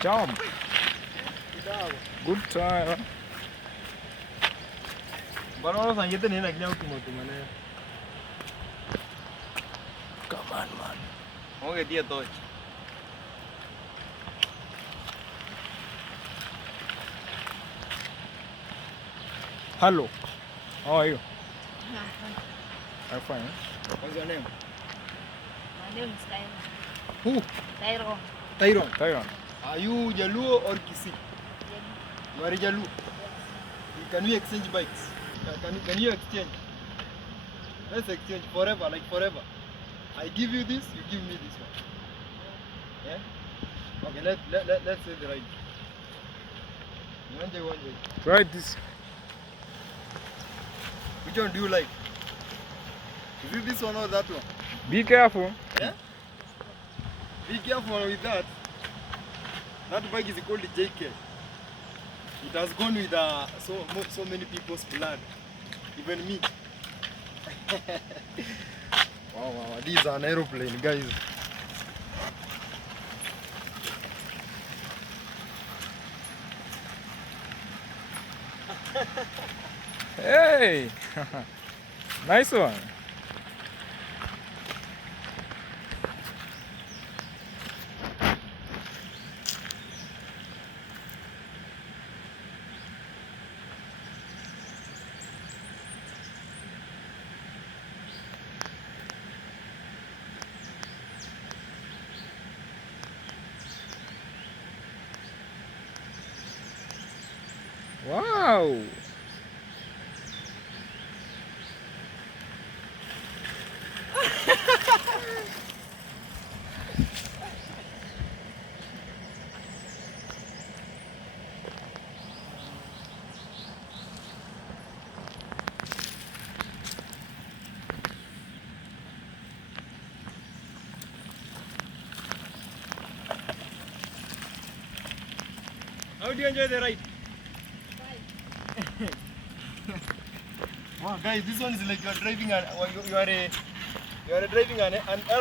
Jump. Good time. Bana sangete nini lakini hukumoto maneno. Come on, man. Onge dia torch. Hello. How are you? Yeah, I'm fine. What's your name? my name is Tyron. Who? Tyron. Tyron. Tyron. Are you Jaluo or Kisii? You are Jaluo. Can we exchange bikes? Can you exchange? Let's exchange forever, like forever. I give you this, you give me this one. Yeah? Okay, let's say the right. One day. Right this. Which one do you like? Is it this one or that one? Be careful. Yeah? Be careful with that. That bike is called JK. It has gone with so many people's blood. Even me. Wow, this is an aeroplane, guys. Hey. Nice one. Wow. How do you enjoy the ride? Wow, guys, this one is like you are driving driving an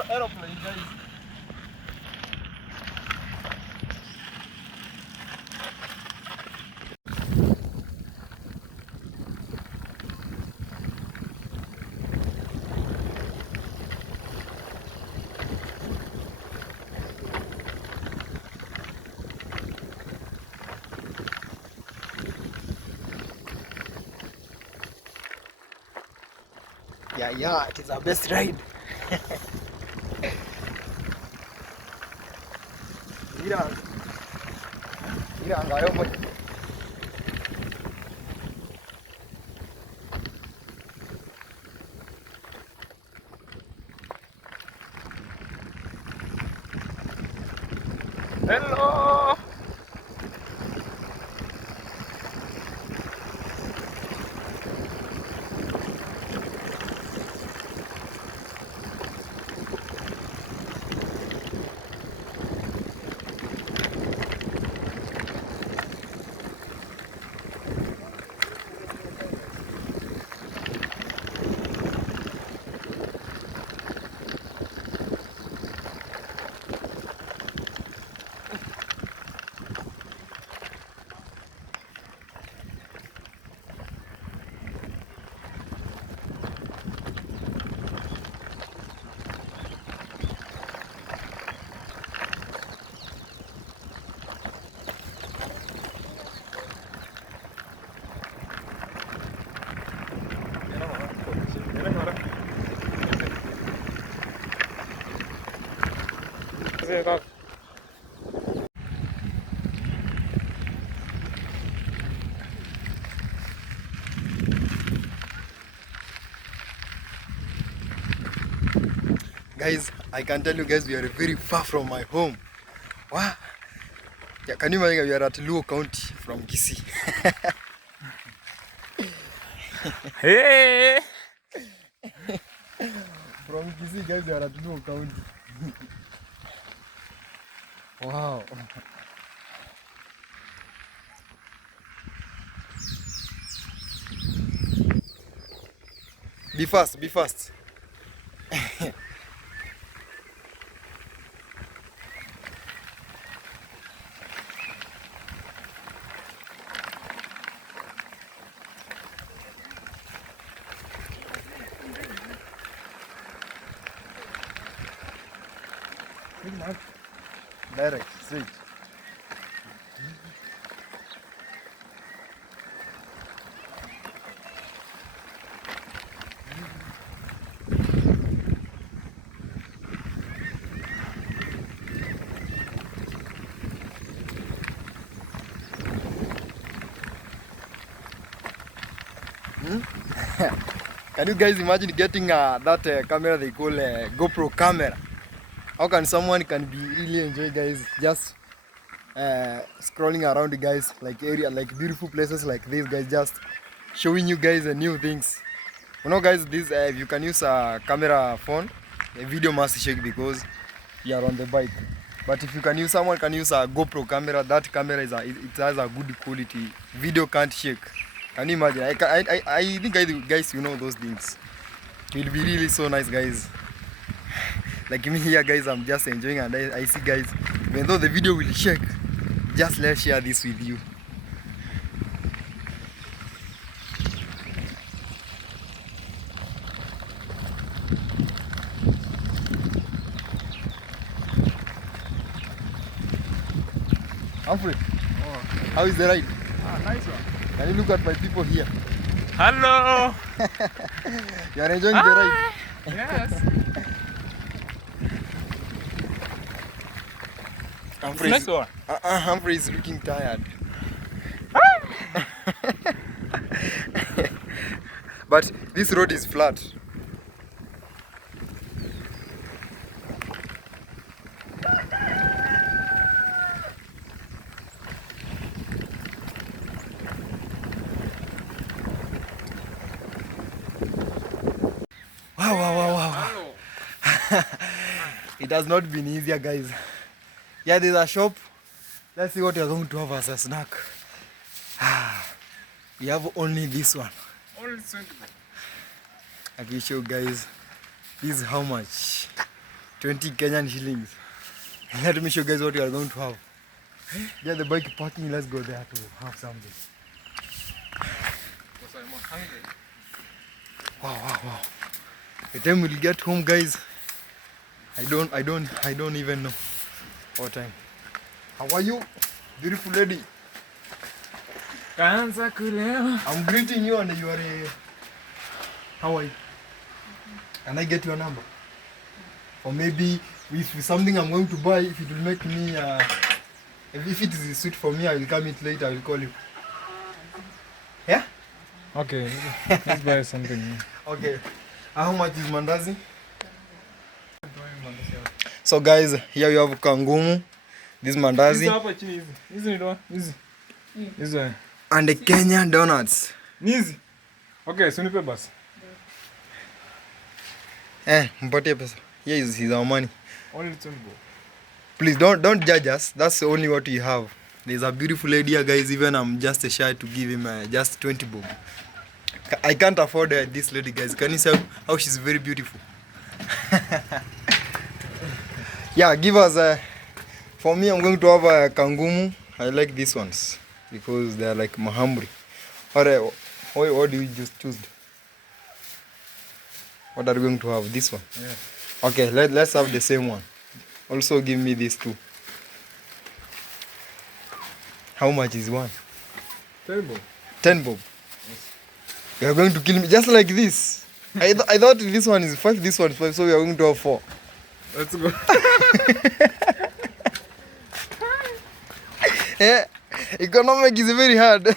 aeroplane, guys. Yeah, it is our best ride. Hello. Guys, I can tell you guys we are very far from my home. Wow. Yeah, can you imagine we are at Luo County from Kisii? Hey. From Kisii, guys, we are at Luo County. Wow. Be fast, be fast. Direct, straight. Can you guys imagine getting that camera they call GoPro camera? How can someone can be really enjoy, guys, just scrolling around, guys, like area, like beautiful places like this, guys, just showing you guys new things. You know, guys, this if you can use a camera phone, the video must shake because you are on the bike. But if you can use, someone can use a GoPro camera, that camera is it has a good quality. Video can't shake. Can you imagine? I think guys, you know those things. It will be really so nice, guys. Like me here, guys, I'm just enjoying, and I see, guys, even though the video will shake, just let's share this with you. Humphrey, how is the ride? Nice one. Can you look at my people here? Hello. You are enjoying the ride? Yes. Humphrey, Nice one. Humphrey is looking tired. But this road is flat. Wow. It has not been easier, guys. Yeah, there's a shop. Let's see what you're going to have as a snack. We have only this one. Only 20. I will show, guys. This is how much? 20 Kenyan shillings. Let me show, guys, what you are going to have. Get the bike parking. Let's go there to have something. Because I'm hungry. Wow. The time we'll get home, guys, I don't even know what time. How are you, beautiful lady? Kaanza kulewa. I'm greeting you, and you are how are you? Can I get your number? Or maybe if something I'm going to buy, if it will make me if it is sweet for me, I will come it later, I will call you. Yeah? Okay, let's buy something. Okay. How much is mandazi? So, guys, here you have kangumu, this mandazi, and the Kenyan donuts. Nizi. Okay, so nipe basi. Mpatie pesa. Here is our money. Only 20 bob. Please don't judge us. That's only what you have. There's a beautiful lady here, guys. Even I'm just shy to give him just 20 bob. I can't afford this lady, guys. Can you see how she's very beautiful? Yeah, give us for me, I'm going to have a kangumu. I like these ones because they are like mahamri. Or what do you just choose? What are we going to have? This one? Yeah. Okay, let's have the same one. Also give me these two. How much is one? 10 bob. 10 bob. Yes. You are going to kill me just like this. I thought this one is 5, this one is 5, so we are going to have 4. Let's go. Yeah, economic is very hard.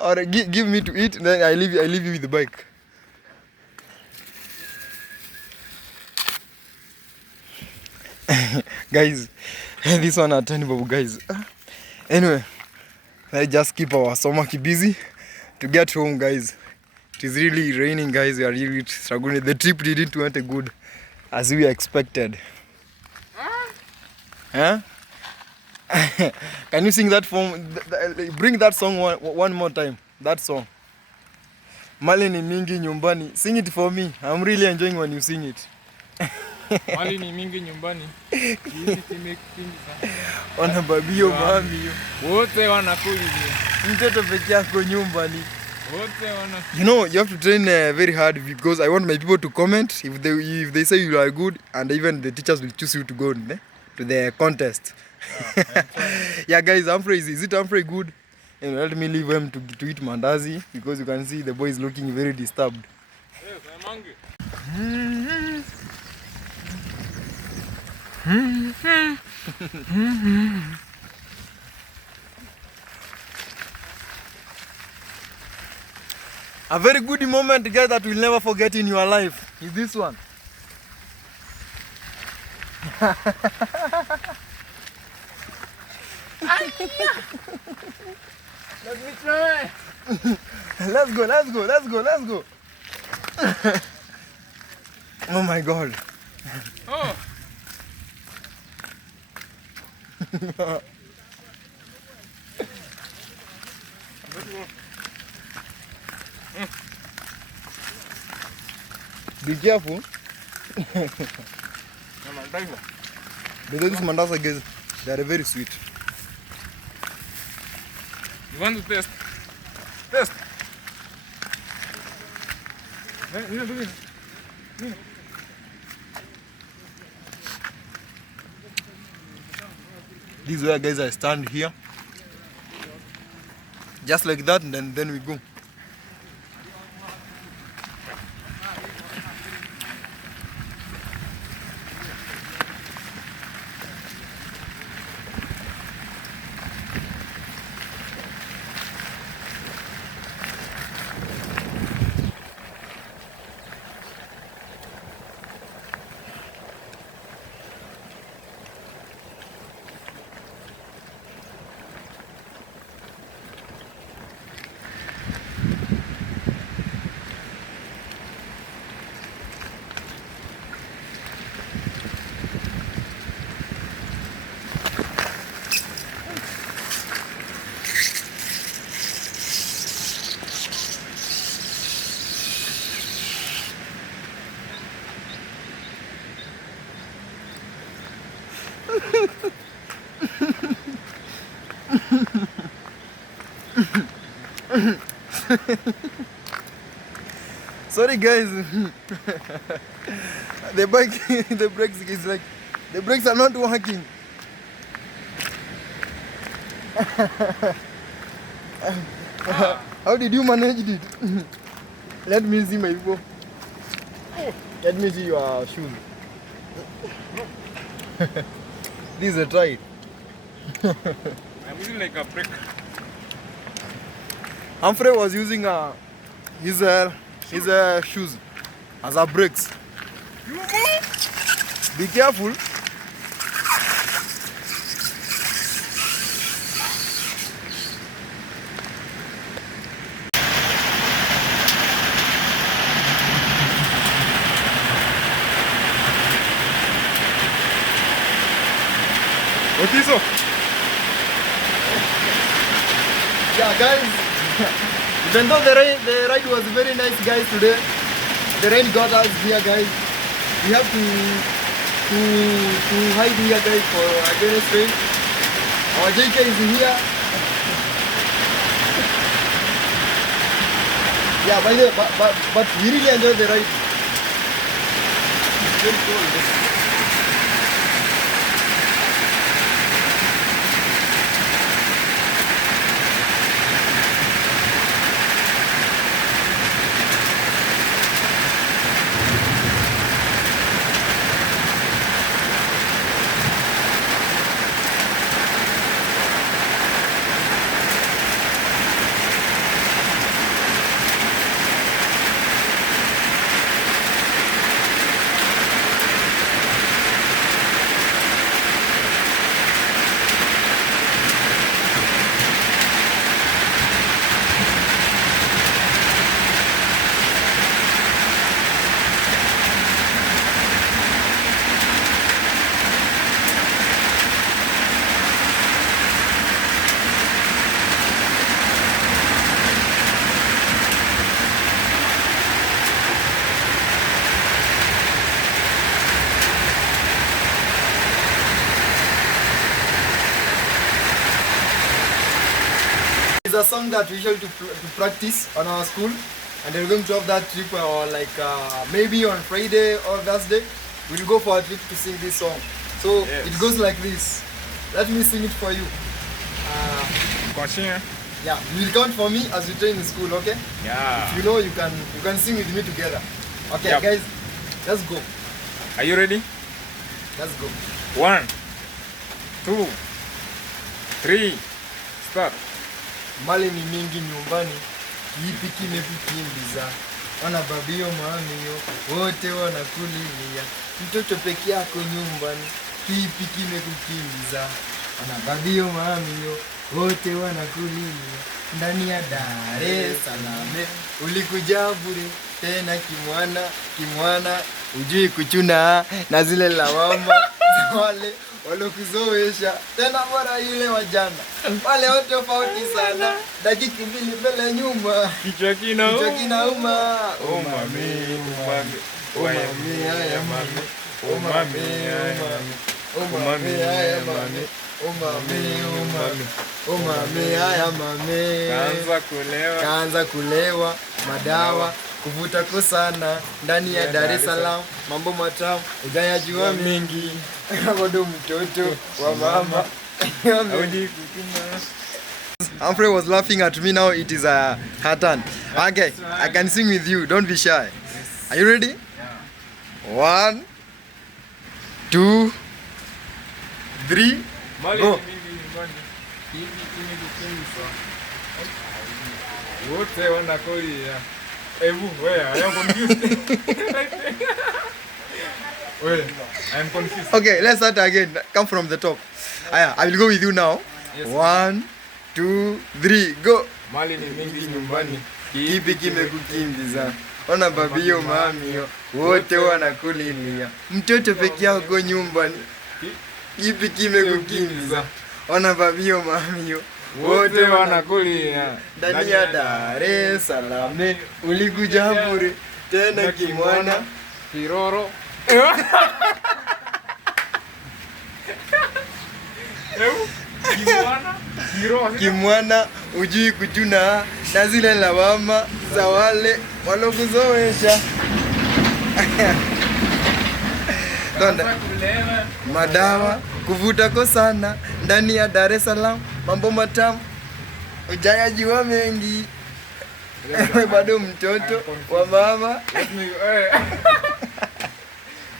Or give me to eat, then I leave you with the bike. Guys, this one at 10 bob, guys. Anyway, let's just keep our stomach busy to get home, guys. It is really raining, guys. We are really struggling. The trip didn't went good as we expected. Huh? Can you sing that bring that song one more time. That song. Mali ni mingi nyumbani. Sing it for me. I'm really enjoying when you sing it. Mali ni mingi nyumbani. Hizi kimekingi sana. Wana babio mami. Wote wanakuli. Mtoto peke yako nyumbani. Wote wana. You know, you have to train very hard because I want my people to comment if they say you are good, and even the teachers will choose you to go to the contest. Yeah, guys, Humphrey, is it Humphrey good? And let me leave him to eat mandazi because you can see the boy is looking very disturbed. Yes, I'm hungry. A very good moment, guys, that you'll never forget in your life is this one. Let me try. Let's go, let's go, let's go, let's go. Oh my God. Oh. Be careful. I'm a diver. Because these mandasa, guys, they are very sweet. You want to test? Test. Nina, do it. Nina. This is where, guys, I stand here. Just like that, and then we go. Sorry, guys. The bike, the brakes is like, the brakes are not working. How did you manage it? Let me see my people. Let me see your shoes. This is a try. I'm using like a brick. Humphrey was using his shoes as a brakes. Be careful. What is up? Yeah, guys. Even though the ride was very nice, guys, today, the rain got us here, guys. We have to hide here, guys, for against rain. Our JK is here. Yeah, by the way, but we really enjoyed the ride. It's very cool. It's a song that we usually to practice on our school, and then we're going to have that trip or like maybe on Friday or Thursday. We'll go for a trip to sing this song. So it goes like this. Let me sing it for you. Continue. Yeah, you will count for me as we train in school, okay? Yeah. If you know, you can sing with me together. Okay, Yep. guys, let's go. Are you ready? Let's go. 1, 2, 3, start. Mali ni mingi nyumbani, kipi kimekukimbiza? Wana babio mamiyo, wote wanakulilia. Mtoto peke yako nyumbani, kipi kimekukimbiza? Wana babio mamiyo, wote wanakulilia. Ndani ya Dar es Salaam, ulikuja bure, tena kimwana, ujui kuchuna, na zile lawama, wale walokuzoesha, tena bora yule wa jana, wale wote tofauti sana, dakika mbili mbele nyuma, Kichwa kichwa kinauma. Oh mami, oh mami, oh mami, haya mami, oh mami, haya mami, oh mami, haya mami, oh mami, oh mami, oh mami, haya mami. Kaanza kulewa madawa, kuvuta kwa sana ndani ya Dar es Salaam, mambo matamu hujayajua mingi, bado mtoto wa mama. Humphrey was laughing at me, now it is her turn. Okay, I can sing with you, don't be shy. Are you ready? 1, 2, 3, go. Wote wanakulia. Where? I am confused. Wait, I am confused. Okay, let's start again. Come from the top. I will go with you now. Yes. 1, 2, 3, go. Mali ni mingi nyumbani. Kipi kimekukimbiza? Ona babio mamio, wote wanakulilia. Mtoto peke yako nyumbani, kipi kimekukimbiza? Ona babio mamio, Wote wanakulia. ndani ya Dar es Salaam, ulikuja bure, tena kimwana. Kiroro. Kimwana, ujui kuchuna, na zile lawama za wale walokuzoesha. Tonda. Madawa, kuvuta kwa sana ndani ya Dar es Salaam, mambo matamu hujayajua mengi. Bado mtoto wa mama.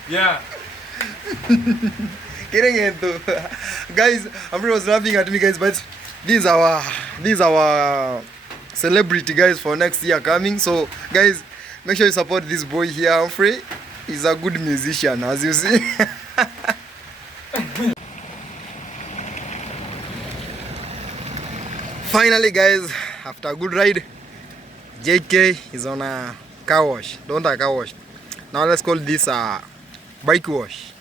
Yeah. Guys, Humphrey was laughing at me, guys, but these are our celebrity guys for next year coming. So guys, make sure you support this boy here, Humphrey. He's a good musician, as you see. Finally, guys, after a good ride, JK is on a car wash. Don't a car wash. Now let's call this a bike wash.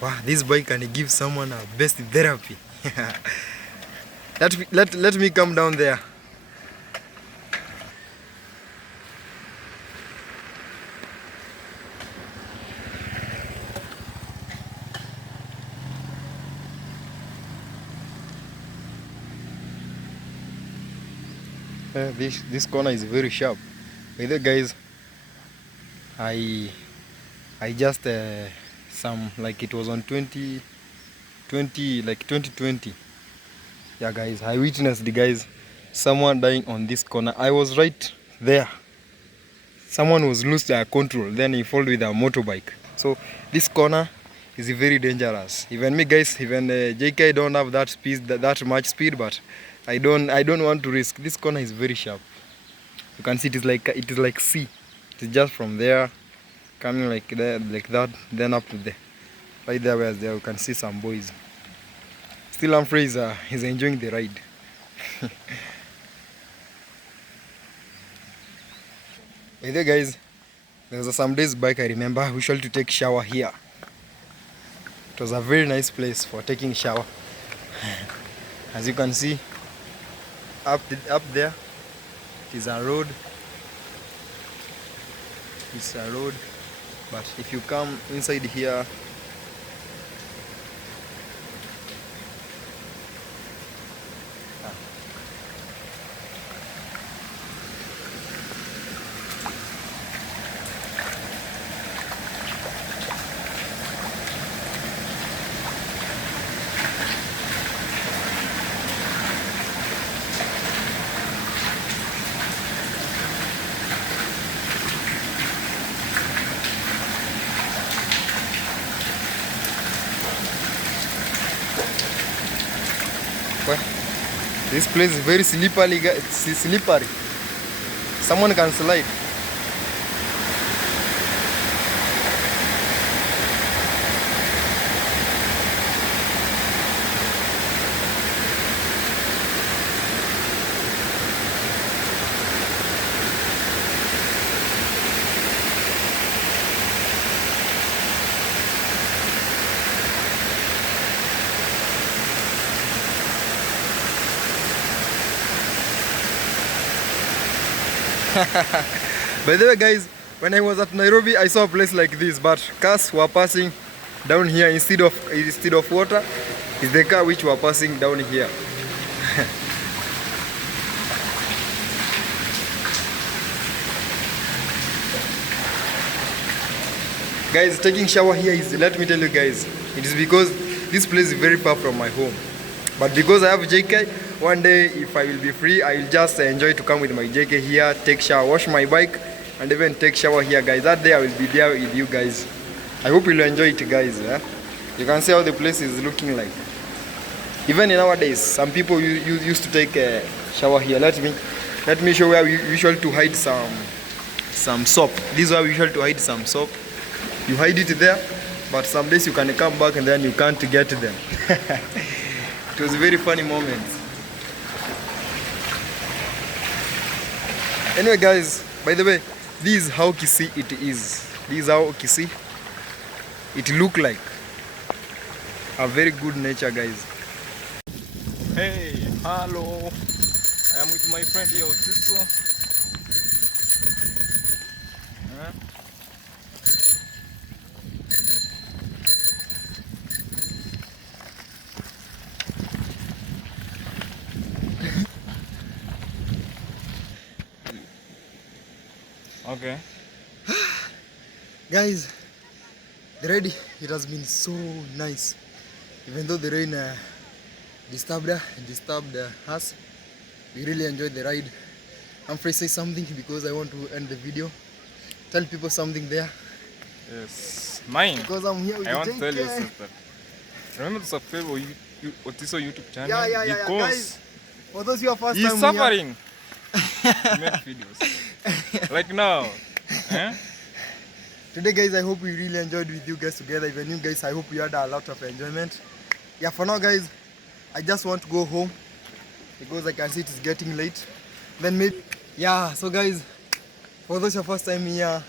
Wow, this bike can give someone a best therapy. Let me come down there. This corner is very sharp. By the way, guys, I just some, like it was on 2020. Yeah, guys, I witnessed the guys, someone dying on this corner. I was right there. Someone was lost their control, then he followed with a motorbike. So this corner is very dangerous. Even me, guys, even JK don't have that speed, that much speed, but I don't want to risk. This corner is very sharp. You can see it is like sea. It is just from there coming like there, like that, then up to there. Right there, where there you can see some boys. Still, Humphrey is enjoying the ride. By the way, guys, there was some days back I remember we usually to take shower here. It was a very nice place for taking shower. As you can see, up there is a road. It's a road, but if you come inside here, This place is very slippery, slippery. Someone can slide. By the way guys, when I was at Nairobi I saw a place like this, but cars were passing down here instead of water. Is the car which were passing down here. Guys, taking shower here is, let me tell you guys, it is because this place is very far from my home. But because I have JK, one day if I will be free, I will just enjoy to come with my JK here, take shower, wash my bike, and even take shower here, guys. That day I will be there with you guys. I hope you'll enjoy it, guys. You can see how the place is looking like. Even nowadays, some people used to take a shower here. Let me show where we usually to hide some soap. This is where we usually to hide some soap. You hide it there, but some days you can come back and then you can't get them. It was a very funny moment. Anyway guys, by the way, this is how Kisii it is. This is how Kisii it look like. A very good nature, guys. Hey, hello. I am with my friend here, Otiso. Okay. Guys, the ride, it has been so nice. Even though the rain disturbed us, we really enjoyed the ride. I'm afraid to say something because I want to end the video. Tell people something there. Yes, mine. Because I'm here with I want to tell you, JK. sister. Remember to subscribe our Otiso YouTube channel. Yeah, because guys. For those who are first he's time suffering to make videos. Like now. Today guys, I hope we really enjoyed with you guys together. Even you guys, I hope you had a lot of enjoyment. Yeah, for now guys, I just want to go home because I can see it's getting late. Then maybe, yeah, so guys, for those who are first time here,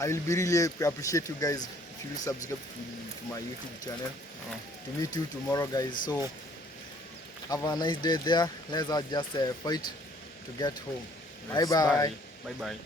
I will be really appreciate you guys if you will subscribe to my YouTube channel. To meet you tomorrow guys. So have a nice day there. Let's just fight to get home. Yes, Bye bye. Bye bye.